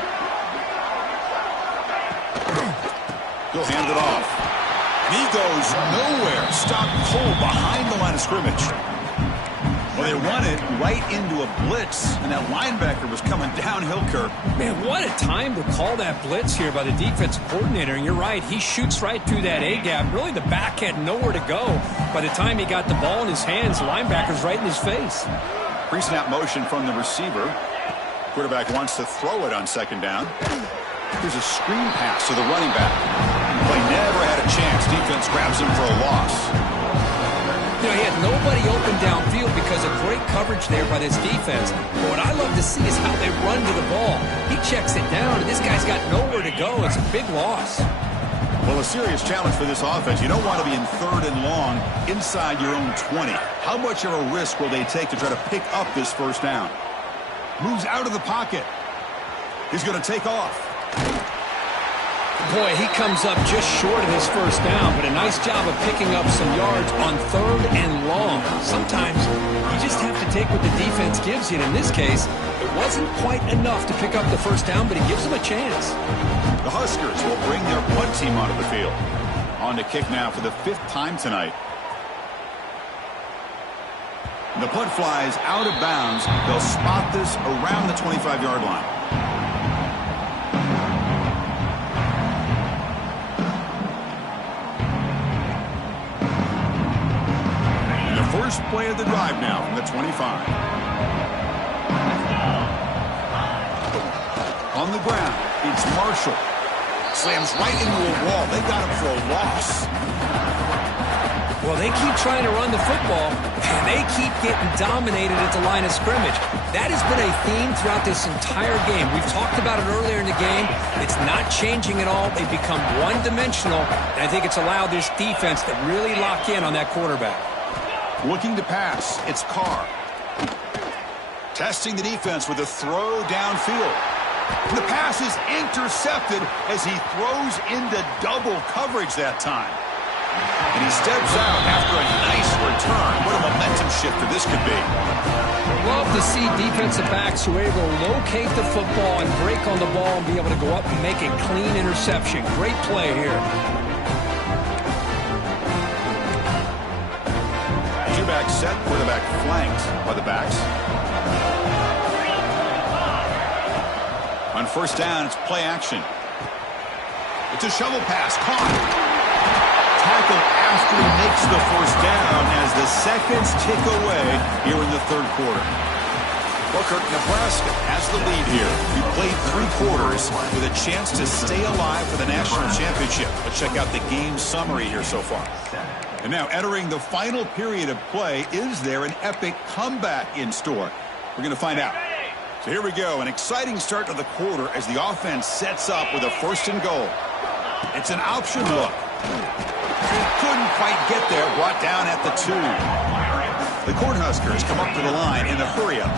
He'll hand it off. And he goes nowhere. Stopped cold behind the line of scrimmage. Well, they run it right into a blitz, and that linebacker was coming downhill, Kirk. Man, what a time to call that blitz here by the defensive coordinator. And you're right, he shoots right through that A-gap. Really, the back had nowhere to go. By the time he got the ball in his hands, the linebacker's right in his face. Pre-snap motion from the receiver. Quarterback wants to throw it on 2nd down. Here's a screen pass to the running back. Play never had a chance. Defense grabs him for a loss. You know, he had nobody open downfield because of great coverage there by this defense. But what I love to see is how they run to the ball. He checks it down, and this guy's got nowhere to go. It's a big loss. Well, a serious challenge for this offense. You don't want to be in 3rd and long inside your own 20. How much of a risk will they take to try to pick up this first down? Moves out of the pocket. He's going to take off. Boy, he comes up just short of his first down, but a nice job of picking up some yards on 3rd and long. Sometimes you just have to take what the defense gives you, and in this case, it wasn't quite enough to pick up the first down, but he gives them a chance. The Huskers will bring their punt team onto the field. On to kick now for the 5th time tonight. The punt flies out of bounds. They'll spot this around the 25-yard line. First play of the drive now from the 25. On the ground, it's Marshall. Slams right into a wall. They got him for a loss. Well, they keep trying to run the football, and they keep getting dominated at the line of scrimmage. That has been a theme throughout this entire game. We've talked about it earlier in the game. It's not changing at all. They've become one-dimensional, and I think it's allowed this defense to really lock in on that quarterback. Looking to pass, it's Carr. Testing the defense with a throw downfield. The pass is intercepted as he throws into double coverage that time. And he steps out after a nice return. What a momentum shifter this could be. Love to see defensive backs who are able to locate the football and break on the ball and be able to go up and make a clean interception. Great play here. Back set, quarterback flanked by the backs. On first down, it's play action. It's a shovel pass, caught. Tackle after he makes the first down as the seconds tick away here in the 3rd quarter. Well, Kirk, Nebraska has the lead here. We played 3 quarters with a chance to stay alive for the national championship. Let's check out the game summary here so far. And now entering the final period of play, is there an epic comeback in store? We're going to find out. So here we go, an exciting start to the quarter as the offense sets up with a 1st and goal. It's an option look. He couldn't quite get there, brought down at the 2. The Cornhuskers come up to the line in a hurry-up.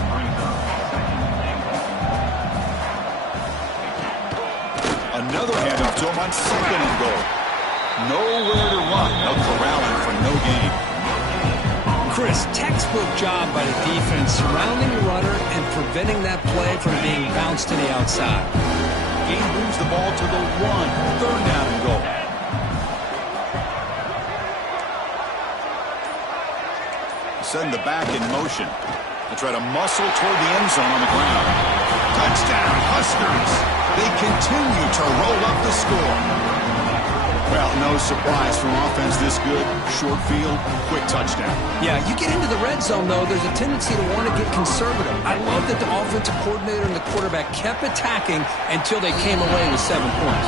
Another handoff to him on 2nd and goal. Nowhere to run. They'll corral him for no gain. Chris, textbook job by the defense surrounding the runner and preventing that play from being bounced to the outside. He moves the ball to the 1. 3rd down and goal. Send the back in motion. They try to muscle toward the end zone on the ground. Touchdown, Huskers. They continue to roll up the score. Well, no surprise from offense this good. Short field, quick touchdown. Yeah, you get into the red zone, though, there's a tendency to want to get conservative. I love that the offensive coordinator and the quarterback kept attacking until they came away with 7 points.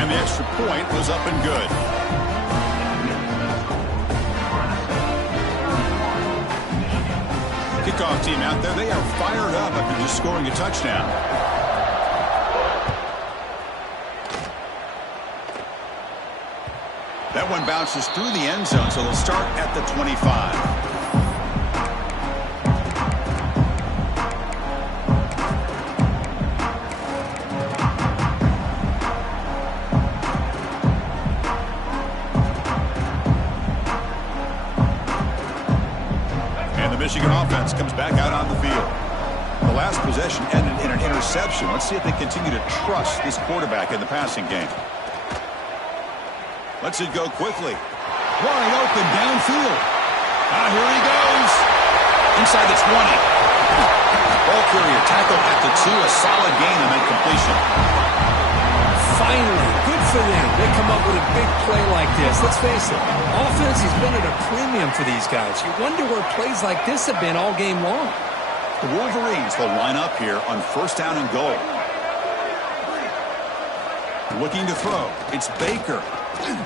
And the extra point was up and good. Kickoff team out there, they are fired up after just scoring a touchdown. That one bounces through the end zone, so they'll start at the 25. And the Michigan offense comes back out on the field. The last possession ended in an interception. Let's see if they continue to trust this quarterback in the passing game. Lets it go quickly. Wide open downfield. Here he goes. Inside the 20. Ball carrier tackled at the 2. A solid gain on that completion. Finally, good for them. They come up with a big play like this. Let's face it, offense has been at a premium for these guys. You wonder where plays like this have been all game long. The Wolverines will line up here on first down and goal. Looking to throw. It's Baker.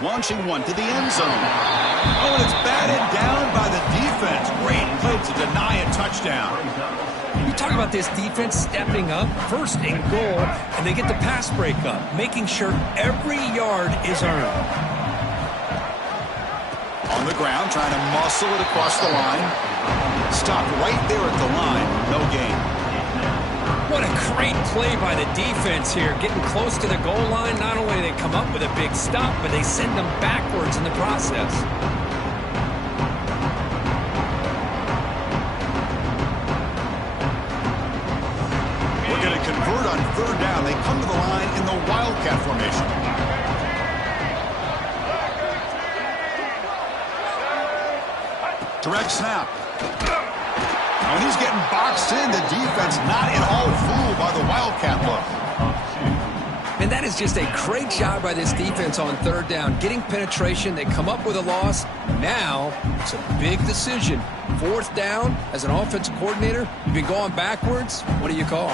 Launching one to the end zone. Oh, and it's batted down by the defense. Great play to deny a touchdown. You talk about this defense stepping up, first and goal, and they get the pass breakup, making sure every yard is earned. On the ground, trying to muscle it across the line. Stopped right there at the line. No gain. What a great play by the defense here. Getting close to the goal line, not only do they come up with a big stop, but they send them backwards in the process. We're going to convert on third down. They come to the line in the Wildcat formation. Direct snap. When he's getting boxed in, the defense not at all fooled by the Wildcat look. And that is just a great job by this defense on third down. Getting penetration, they come up with a loss. Now, it's a big decision. Fourth down, as an offensive coordinator, you've been going backwards. What do you call?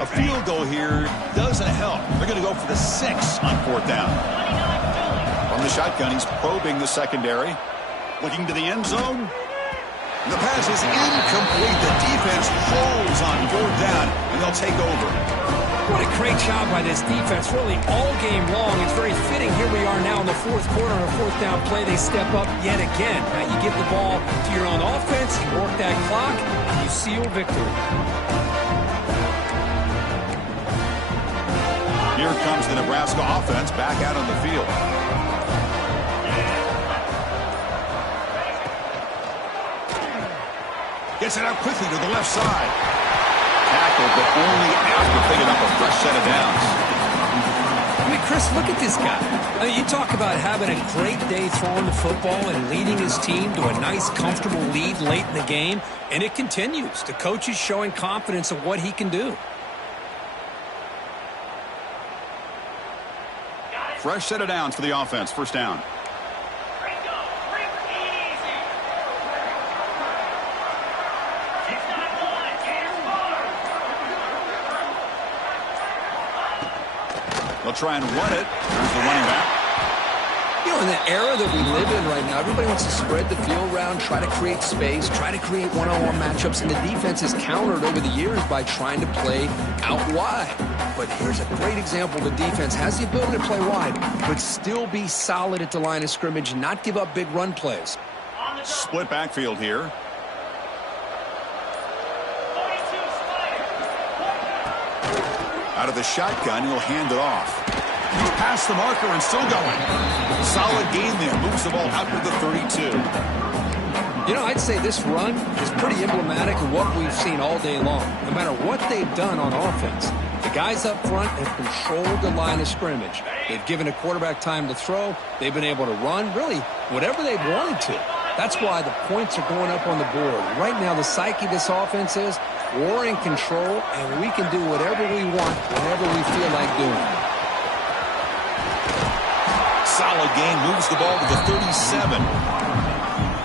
A field goal here doesn't help. They're going to go for the 6 on fourth down. From the shotgun, he's probing the secondary. Looking to the end zone. The pass is incomplete. The defense holds on fourth down, and they'll take over. What a great job by this defense, really all game long. It's very fitting. Here we are now in the fourth quarter on a fourth down play. They step up yet again. Now you give the ball to your own offense, you work that clock, and you seal victory. Here comes the Nebraska offense back out on the field. Gets it out quickly to the left side. Tackled, but only after picking up a fresh set of downs. I mean, Chris, look at this guy. I mean, you talk about having a great day throwing the football and leading his team to a nice, comfortable lead late in the game, and it continues. The coach is showing confidence of what he can do. Fresh set of downs for the offense. First down. They'll try and run it. There's the running back. You know, in the era that we live in right now, everybody wants to spread the field around, try to create space, try to create one-on-one matchups, and the defense is countered over the years by trying to play out wide. But here's a great example. The defense has the ability to play wide, but still be solid at the line of scrimmage, not give up big run plays. Split backfield here. Out of the shotgun, he'll hand it off. He's past the marker and still going. Solid gain there. Moves the ball out to the 32. You know, I'd say this run is pretty emblematic of what we've seen all day long. No matter what they've done on offense, the guys up front have controlled the line of scrimmage. They've given a quarterback time to throw. They've been able to run, really, whatever they've wanted to. That's why the points are going up on the board. Right now, the psyche of this offense is we're in control, and we can do whatever we want, whenever we feel like doing. Solid gain. Moves the ball to the 37.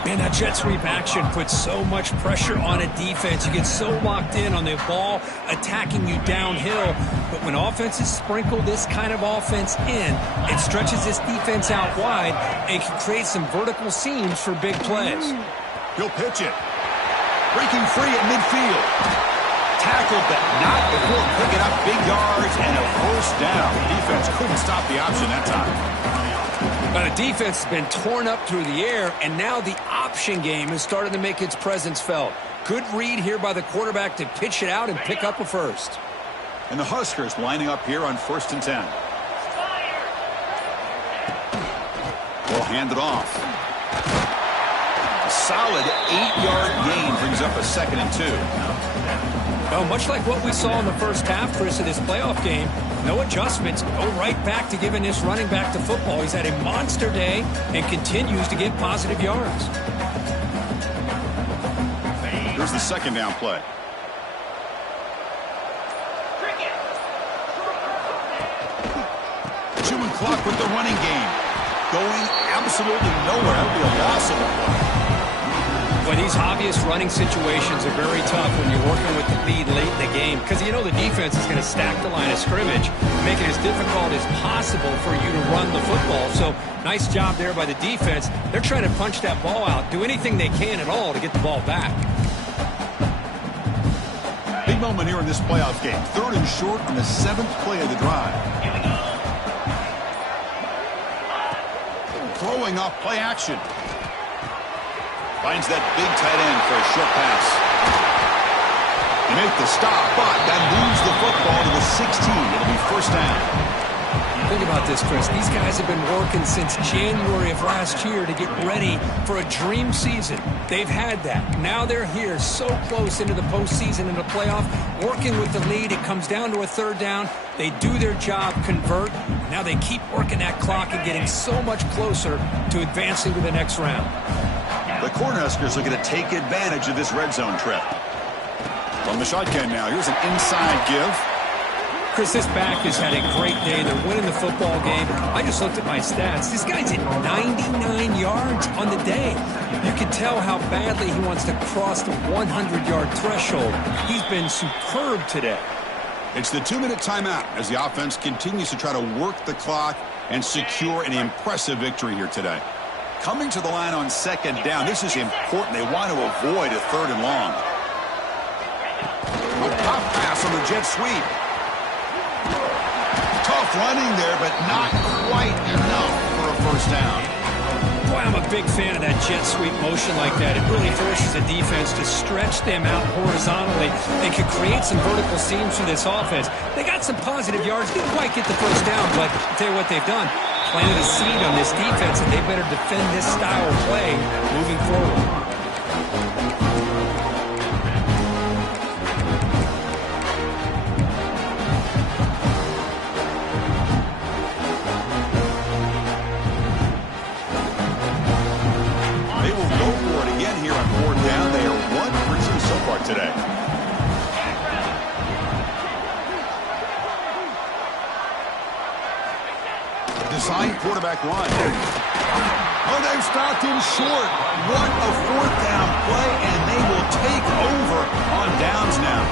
Man, that jet sweep action puts so much pressure on a defense. You get so locked in on the ball attacking you downhill. But when offenses sprinkle this kind of offense in, it stretches this defense out wide and can create some vertical seams for big plays. He'll pitch it. Breaking free at midfield. Tackled, but not before picking up big yards and a first down. The defense couldn't stop the option that time. But the defense has been torn up through the air, and now the option game is starting to make its presence felt. Good read here by the quarterback to pitch it out and pick up a first. And the Huskers lining up here on 1st and 10. We'll hand it off. A solid 8-yard gain brings up a 2nd and 2. Well, much like what we saw in the first half, Chris, of this playoff game, no adjustments, go right back to giving this running back the football. He's had a monster day and continues to get positive yards. Here's the 2nd down play. Chewing clock with the running game. Going absolutely nowhere. That would be a loss of the play. Well, these obvious running situations are very tough when you're working with the lead late in the game because you know the defense is going to stack the line of scrimmage, make it as difficult as possible for you to run the football. So nice job there by the defense. They're trying to punch that ball out, do anything they can at all to get the ball back. Big moment here in this playoff game. 3rd and short on the 7th play of the drive. Throwing off play action. Finds that big tight end for a short pass. They make the stop, but that moves the football to the 16. It'll be 1st down. Think about this, Chris. These guys have been working since January of last year to get ready for a dream season. They've had that. Now they're here so close into the postseason and the playoff, working with the lead. It comes down to a 3rd down. They do their job, convert. Now they keep working that clock and getting so much closer to advancing to the next round. The Cornhuskers looking to take advantage of this red zone trip. From the shotgun now, here's an inside give. Chris, this back has had a great day. They're winning the football game. I just looked at my stats. This guy's at 99 yards on the day. You can tell how badly he wants to cross the 100-yard threshold. He's been superb today. It's the 2-minute timeout as the offense continues to try to work the clock and secure an impressive victory here today. Coming to the line on 2nd down, this is important. They want to avoid a 3rd and long. A pop pass on the jet sweep. Tough running there, but not quite enough for a 1st down. Boy, I'm a big fan of that jet sweep motion like that. It really forces the defense to stretch them out horizontally. They could create some vertical seams for this offense. They got some positive yards. Didn't quite get the 1st down, but I'll tell you what they've done. Planted a seed on this defense, and they better defend this style of play moving forward. They will go for it again here on 4th down. They are 1 for 2 so far today. Design quarterback run. Oh, they've stopped him short. What a 4th down play, and they will take over on downs now.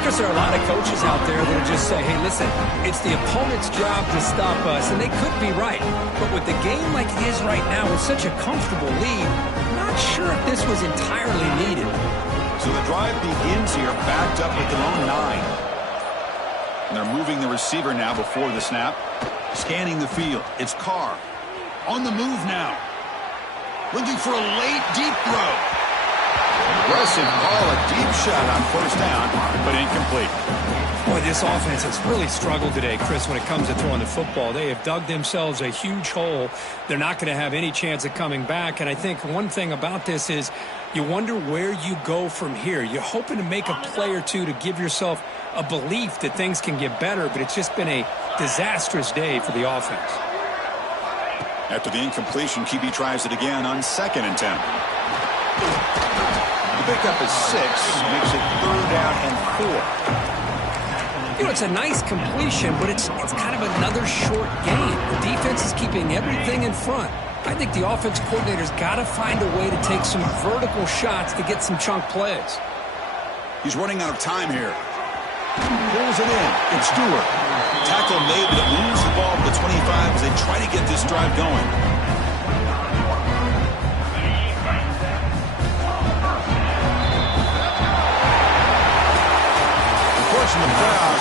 Because there are a lot of coaches out there that will just say, hey, listen, it's the opponent's job to stop us, and they could be right. But with the game like it is right now with such a comfortable lead, I'm not sure if this was entirely needed. So the drive begins here, backed up at their own 9. And they're moving the receiver now before the snap. Scanning the field. It's Carr. On the move now. Looking for a late deep throw. Aggressive call, a deep shot on 1st down, but incomplete. Boy, this offense has really struggled today, Chris, when it comes to throwing the football. They have dug themselves a huge hole. They're not going to have any chance of coming back. And I think one thing about this is you wonder where you go from here. You're hoping to make a play or two to give yourself a belief that things can get better, but it's just been a disastrous day for the offense. After the incompletion, QB tries it again on 2nd and 10. The pickup is 6, makes it 3rd down and 4. You know, it's a nice completion, but it's kind of another short game. The defense is keeping everything in front. I think the offense coordinator's got to find a way to take some vertical shots to get some chunk plays. He's running out of time here. Pulls it in. It's Stewart. Tackle made, but it moves the ball to the 25 as they try to get this drive going. Of course, in the playoffs,